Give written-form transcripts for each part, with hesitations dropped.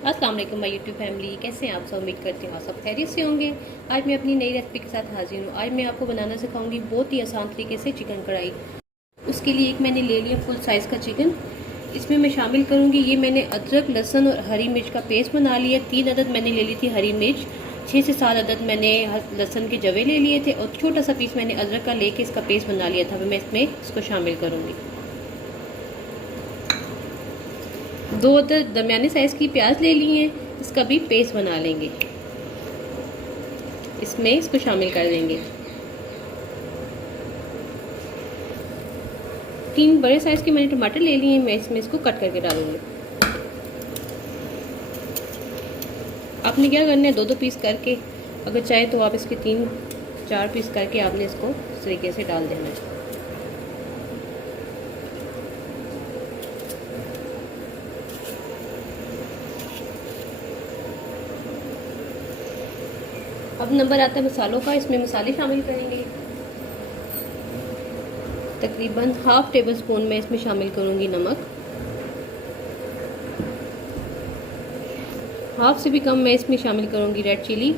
अस्सलाम वालेकुम my YouTube family, कैसे हैं आप सब। उम्मीद करती हूँ आप सब खैरियत से होंगे। आज मैं अपनी नई रेसिपी के साथ हाजिर हूँ। आज मैं आपको बनाना सिखाऊंगी बहुत ही आसान तरीके से चिकन कढ़ाई। उसके लिए एक मैंने ले लिया फुल साइज़ का चिकन। इसमें मैं शामिल करूँगी, ये मैंने अदरक, लहसुन और हरी मिर्च का पेस्ट बना लिया। 3 अदद मैंने ले ली थी हरी मिर्च, 6 से 7 अदद मैंने लहसुन के जवे ले लिए थे और छोटा सा पीस मैंने अदरक का लेके इसका पेस्ट बना लिया था। मैं इसमें इसको शामिल करूँगी। 2 अदद दरमियाने साइज़ की प्याज ले ली हैं, इसका भी पेस्ट बना लेंगे। इसमें इसको शामिल कर देंगे। 3 बड़े साइज़ के मैंने टमाटर ले लिए हैं, मैं इसमें इसको कट करके डालूंगी। आपने क्या करना है, 2-2 पीस करके, अगर चाहे तो आप इसके 3-4 पीस करके आपने इसको इस तरीके से डाल देना है। अब नंबर आता है मसालों का। इसमें मसाले शामिल करेंगे। तकरीबन हाफ टेबल स्पून मैं इसमें शामिल करूंगी नमक। हाफ से भी कम मैं इसमें शामिल करूंगी रेड चिली।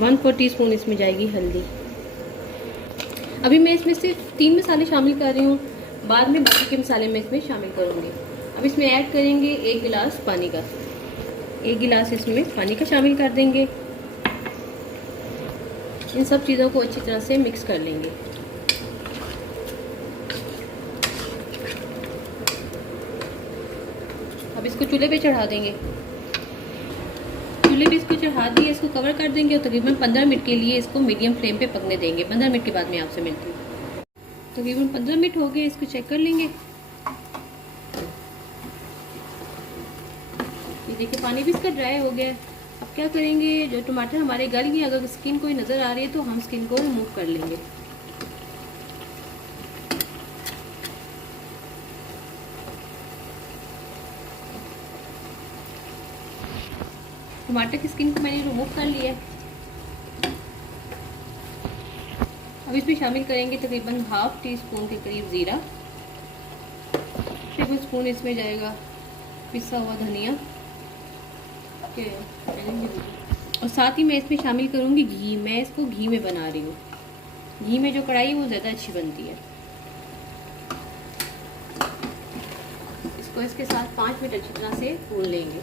1/4 टीस्पून इसमें जाएगी हल्दी। अभी मैं इसमें सिर्फ 3 मसाले शामिल कर रही हूँ, बाद में बाकी के मसाले मैं इसमें शामिल करूंगी। अब इसमें ऐड करेंगे 1 गिलास पानी का। 1 गिलास इसमें पानी का शामिल कर देंगे। इन सब चीज़ों को अच्छी तरह से मिक्स कर लेंगे। अब इसको चूल्हे पे चढ़ा देंगे। चूल्हे पे इसको चढ़ा दिए, इसको कवर कर देंगे और तकरीबन 15 मिनट के लिए इसको मीडियम फ्लेम पे पकने देंगे। 15 मिनट के बाद मैं आपसे मिलती हूँ। तकरीबन 15 मिनट हो गए, इसको चेक कर लेंगे। ये देखिए पानी भी इसका ड्राई हो गया है। अब क्या करेंगे, जो टमाटर हमारे गल गए, अगर स्किन कोई नज़र आ रही है तो हम स्किन को रिमूव कर लेंगे। टमाटर की स्किन को मैंने रिमूव कर लिया है। अब इसमें शामिल करेंगे तकरीबन हाफ टी स्पून के करीब ज़ीरा। टेबल स्पून इसमें जाएगा पिसा हुआ धनिया और साथ ही मैं इसमें शामिल करूंगी घी। मैं इसको घी में बना रही हूँ। घी में जो कढ़ाई है वो ज़्यादा अच्छी बनती है। इसको इसके साथ 5 मिनट अच्छी तरह से भून लेंगे।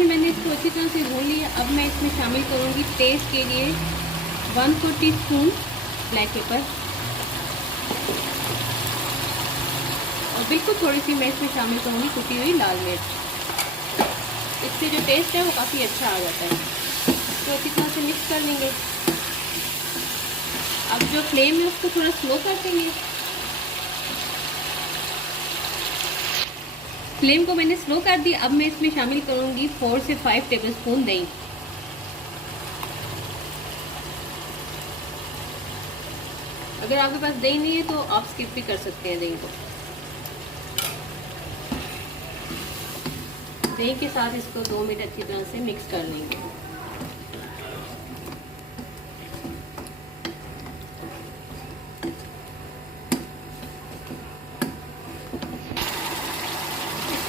मैंने इसको अच्छी तरह से भून लिया। अब मैं इसमें शामिल करूंगी टेस्ट के लिए 1/4 टीस्पून ब्लैक पेपर और बिल्कुल थोड़ी सी मैं इसमें शामिल करूंगी कुटी हुई लाल मिर्च। इससे जो टेस्ट है वो काफ़ी अच्छा आ जाता है। तो अच्छी तरह से मिक्स कर लेंगे। अब जो फ्लेम है उसको थोड़ा स्लो कर देंगे। फ्लेम को मैंने स्लो कर दी। अब मैं इसमें शामिल करूंगी 4 से 5 टेबलस्पून दही। अगर आपके पास दही नहीं है तो आप स्किप भी कर सकते हैं दही को। दही के साथ इसको 2 मिनट अच्छी तरह से मिक्स कर लेंगे।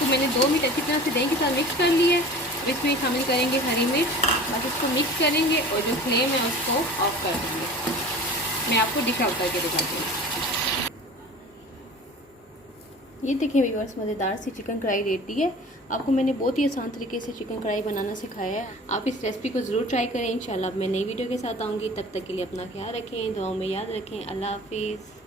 मैंने 2 मिनट अच्छी तरह से दही के साथ मिक्स कर लिया है। अब इसमें शामिल करेंगे हरी मिर्च। बस इसको मिक्स करेंगे और जो फ्लेम है उसको ऑफ कर देंगे। मैं आपको डिश आउट करके दिखाती हूँ। ये देखिए व्यूअर्स, मज़ेदार सी चिकन कढ़ाई रेडी है। आपको मैंने बहुत ही आसान तरीके से चिकन कढ़ाई बनाना सिखाया है। आप इस रेसिपी को ज़रूर ट्राई करें। इंशाल्लाह मैं नई वीडियो के साथ आऊँगी। तब तक के लिए अपना ख्याल रखें, दुआओं में याद रखें। अल्लाह हाफिज़।